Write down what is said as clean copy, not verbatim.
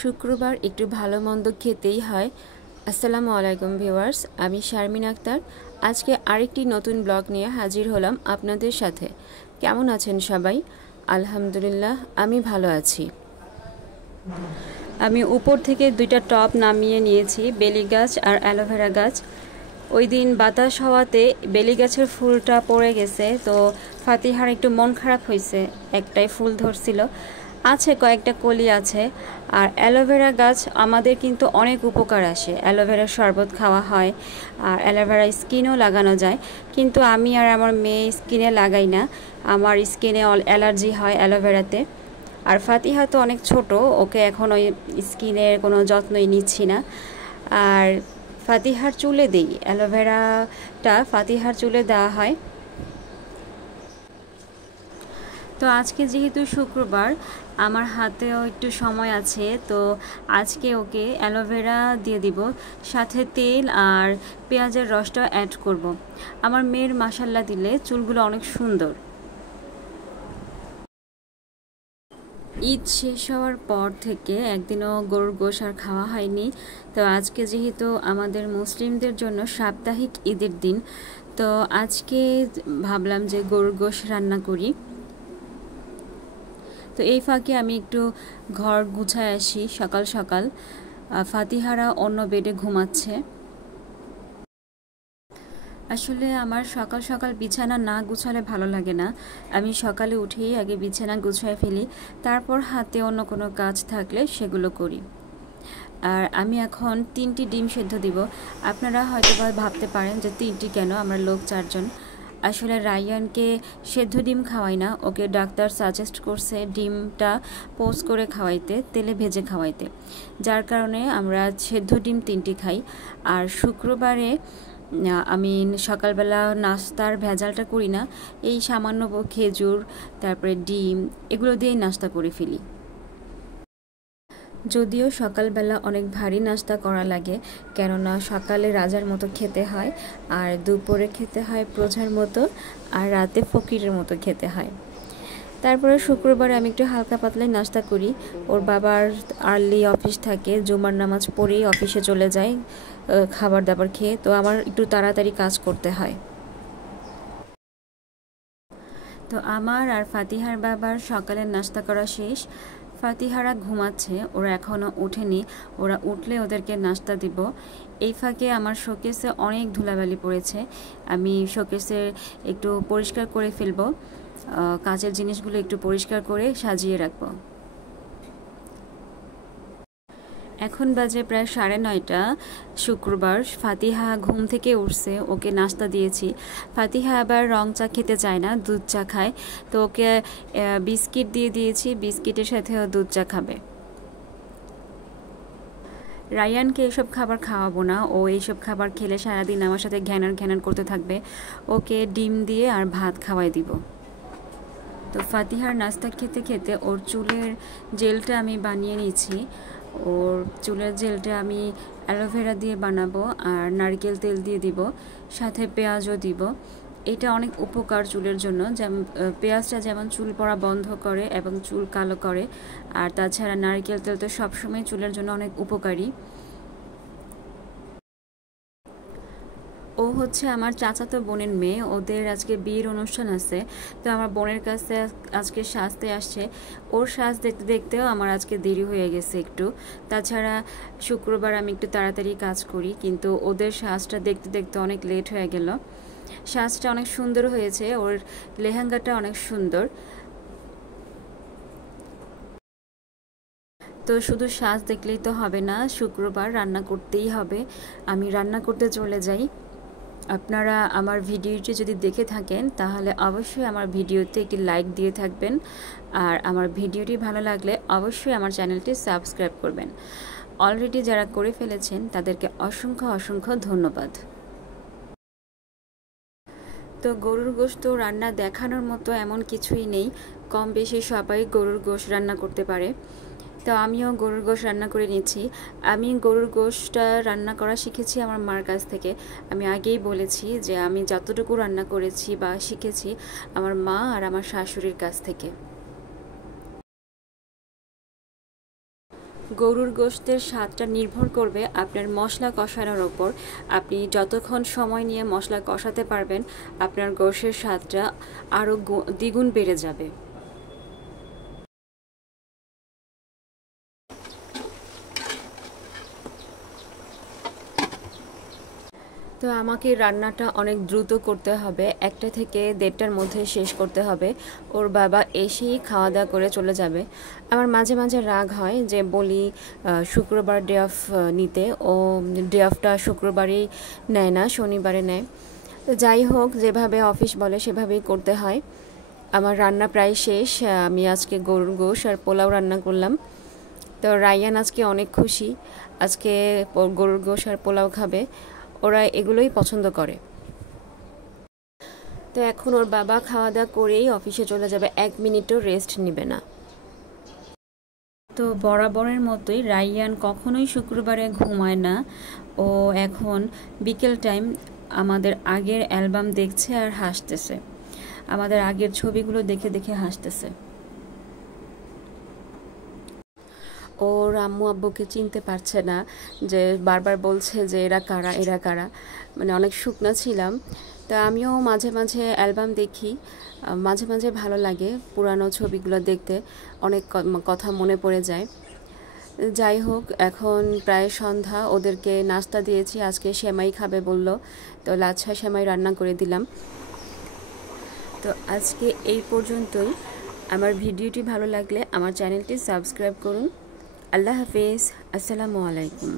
শুক্রবার একটু ভালো মন্দ খেতেই হয়। আসসালামু আলাইকুম ভিউয়ার্স, আমি শারমিন আক্তার। আজকে আরেকটি নতুন ব্লগ নিয়ে হাজির হলাম আপনাদের সাথে। কেমন আছেন সবাই? আলহামদুলিল্লাহ, আমি ভালো আছি। আমি উপর থেকে দুইটা টব নামিয়ে নিয়েছি, বেলি গাছ আর অ্যালোভেরা গাছ। ওই দিন বাতাস হওয়াতে বেলি গাছের ফুলটা পড়ে গেছে, তো ফাতিহার একটু মন খারাপ হয়েছে। একটাই ফুল ধরছিল, আছে কয়েকটা কলি আছে। আর অ্যালোভেরা গাছ আমাদের কিন্তু অনেক উপকার আসে। অ্যালোভেরার শরবত খাওয়া হয় আর অ্যালোভেরা স্কিনও লাগানো যায়, কিন্তু আমি আর আমার মেয়ে স্কিনে লাগাই না। আমার স্কিনে অ্যালার্জি হয় অ্যালোভেরাতে। আর ফাতিহা তো অনেক ছোট, ওকে এখন ওই স্কিনের কোনো যত্নই নিচ্ছি না। আর ফাতিহার চুলে দিই, অ্যালোভেরাটা ফাতিহার চুলে দেওয়া হয়। তো আজকে যেহেতু শুক্রবার, আমার হাতেও একটু সময় আছে, তো আজকে ওকে অ্যালোভেরা দিয়ে দিব, সাথে তেল আর পেঁয়াজের রসটা অ্যাড করব। আমার মেয়ের মাসাল্লা দিলে চুলগুলো অনেক সুন্দর। ঈদ শেষ হওয়ার পর থেকে একদিনও গরুর গোশ আর খাওয়া হয়নি। তো আজকে যেহেতু আমাদের মুসলিমদের জন্য সাপ্তাহিক ঈদের দিন, তো আজকে ভাবলাম যে গরুর গোশ রান্না করি। তো এই ফাঁকে আমি একটু ঘর গুছায় আসি সকাল সকাল। ফাতিহারা অন্য বেডে ঘুমাচ্ছে। আসলে আমার সকাল সকাল বিছানা না গুছালে ভালো লাগে না। আমি সকালে উঠেই আগে বিছানা গুছায় ফেলি, তারপর হাতে অন্য কোনো কাজ থাকলে সেগুলো করি। আর আমি এখন 3টি ডিম সেদ্ধ দিব। আপনারা হয়তো বা ভাবতে পারেন যে 3টি কেন, আমরা লোক 4জন। আসলে রায়ানকে সেদ্ধ ডিম খাওয়াই না, ওকে ডাক্তার সাজেস্ট করছে ডিমটা পোস্ট করে খাওয়াইতে, তেলে ভেজে খাওয়াইতে, যার কারণে আমরা সেদ্ধ ডিম 3টি খাই। আর শুক্রবারে আমি সকালবেলা নাস্তার ভেজালটা করি না, এই সামান্য খেজুর, তারপরে ডিম, এগুলো দিয়েই নাস্তা করে ফেলি। যদিও সকালবেলা অনেক ভারী নাস্তা করা লাগে, কেননা সকালে রাজার মতো খেতে হয়, আর দুপুরে খেতে হয় প্রজার মতো, আর রাতে ফকিরের মতো খেতে হয়। তারপরে শুক্রবারে আমি একটু হালকা পাতলাই নাস্তা করি। ওর বাবার আর্লি অফিস থাকে, জুমার নামাজ পড়েই অফিসে চলে যায় খাবার দাবার খেয়ে, তো আমার একটু তাড়াতাড়ি কাজ করতে হয়। তো আমার আর ফাতিহার বাবার সকালের নাস্তা করা শেষ। ফাতিহারা ঘুমাচ্ছে, ওরা এখনও ওঠেনি। ওরা উঠলে ওদেরকে নাস্তা দিব। এই ফাঁকে আমার শোকেসে অনেক ধুলাবালি পড়েছে, আমি শোকেসে একটু পরিষ্কার করে ফেলবো। কাচের জিনিসগুলো একটু পরিষ্কার করে সাজিয়ে রাখবো। এখন বাজে প্রায় 9:30। শুক্রবার। ফাতিহা ঘুম থেকে উঠছে, ওকে নাস্তা দিয়েছি। ফাতিহা আবার রং চা খেতে চায় না, দুধ চা খায়, তো ওকে বিস্কিট দিয়ে দিয়েছি, বিস্কিটের সাথেও দুধ চা খাবে। রায়ানকে এসব খাবার খাওয়াবো না, ও এইসব খাবার খেলে সারাদিন আমার সাথে ঘ্যানার ঘ্যানার করতে থাকবে। ওকে ডিম দিয়ে আর ভাত খাওয়াই দিব। তো ফাতিহার নাস্তা খেতে খেতে ওর চুলের জেলটা আমি বানিয়ে নিয়েছি। ওর চুলের জেলটা আমি অ্যালোভেরা দিয়ে বানাবো আর নারকেল তেল দিয়ে দিব, সাথে পেঁয়াজও দিব। এটা অনেক উপকার চুলের জন্য, যেমন পেঁয়াজটা যেমন চুল পড়া বন্ধ করে এবং চুল কালো করে, আর তাছাড়া নারকেল তেল তো সবসময় চুলের জন্য অনেক উপকারী। ও হচ্ছে আমার চাচাতো বোনের মেয়ে, ওদের আজকে বিয়ের অনুষ্ঠান আছে, তো আমার বোনের কাছে আজকে সাজতে আসছে। ওর সাজ দেখতে দেখতেও আমার আজকে দেরি হয়ে গেছে একটু। তাছাড়া শুক্রবার আমি একটু তাড়াতাড়ি কাজ করি, কিন্তু ওদের সাজটা দেখতে দেখতে অনেক লেট হয়ে গেল। সাজটা অনেক সুন্দর হয়েছে, ওর লেহেঙ্গাটা অনেক সুন্দর। তো শুধু সাজ দেখলেই তো হবে না, শুক্রবার রান্না করতেই হবে। আমি রান্না করতে চলে যাই। আপনারা আমার ভিডিওটি যদি দেখে থাকেন তাহলে অবশ্যই আমার ভিডিওতে একটি লাইক দিয়ে থাকবেন, আর আমার ভিডিওটি ভালো লাগলে অবশ্যই আমার চ্যানেলটি সাবস্ক্রাইব করবেন। অলরেডি যারা করে ফেলেছেন তাদেরকে অসংখ্য অসংখ্য ধন্যবাদ। তো গরুর গোশত রান্না দেখানোর মতো এমন কিছুই নেই, কম বেশি সবাই গরুর গোশ রান্না করতে পারে। তো আমিও গরুর গোশ রান্না করে নিচ্ছি। আমি গরুর গোশটা রান্না করা শিখেছি আমার মার কাছ থেকে। আমি আগেই বলেছি যে আমি যতটুকু রান্না করেছি বা শিখেছি আমার মা আর আমার শাশুড়ির কাছ থেকে। গরুর গোশতের স্বাদটা নির্ভর করবে আপনার মশলা কষানোর ওপর। আপনি যতক্ষণ সময় নিয়ে মশলা কষাতে পারবেন, আপনার গোশের স্বাদটা আরও দ্বিগুণ বেড়ে যাবে। তো আমাকে রান্নাটা অনেক দ্রুত করতে হবে, 1টা থেকে 1:30টার মধ্যে শেষ করতে হবে। ওর বাবা এসেই খাওয়া দাওয়া করে চলে যাবে। আমার মাঝে মাঝে রাগ হয় যে বলি শুক্রবার ডে অফ নিতে, ও ডে অফটা শুক্রবারই নেয় না, শনিবারে নেয়। তো যাই হোক, যেভাবে অফিস বলে সেভাবেই করতে হয়। আমার রান্না প্রায় শেষ। আমি আজকে গরুর গোশ আর পোলাও রান্না করলাম। তো রায়ান আজকে অনেক খুশি, আজকে গরুর গোশ আর পোলাও খাবে। ওরা এগুলোই পছন্দ করে। তো এখন ওর বাবা খাওয়া দাওয়া করেই অফিসে চলে যাবে, 1 মিনিটও রেস্ট নেবে না। তো বরাবরের মতোই রায়ান কখনোই শুক্রবারে ঘুমায় না। ও এখন বিকেল টাইম আমাদের আগের অ্যালবাম দেখছে আর হাসতেছে, আমাদের আগের ছবিগুলো দেখে দেখে হাসতেছে। ওর আম্মু আব্বুকে চিনতে পারছে না, যে বারবার বলছে যে এরা কারা এরা কারা, মানে অনেক শুকনা ছিলাম। তা আমিও মাঝে মাঝে অ্যালবাম দেখি, মাঝে মাঝে ভালো লাগে পুরানো ছবিগুলো দেখতে, অনেক কথা মনে পড়ে যায়। যাই হোক, এখন প্রায় সন্ধ্যা, ওদেরকে নাস্তা দিয়েছি, আজকে সেমাই খাবে বলল, তো লাচ্ছা সেমাই রান্না করে দিলাম। তো আজকে এই পর্যন্তই। আমার ভিডিওটি ভালো লাগলে আমার চ্যানেলটি সাবস্ক্রাইব করুন। আল্লাহ হাফেজ, আসসালামু আলাইকুম।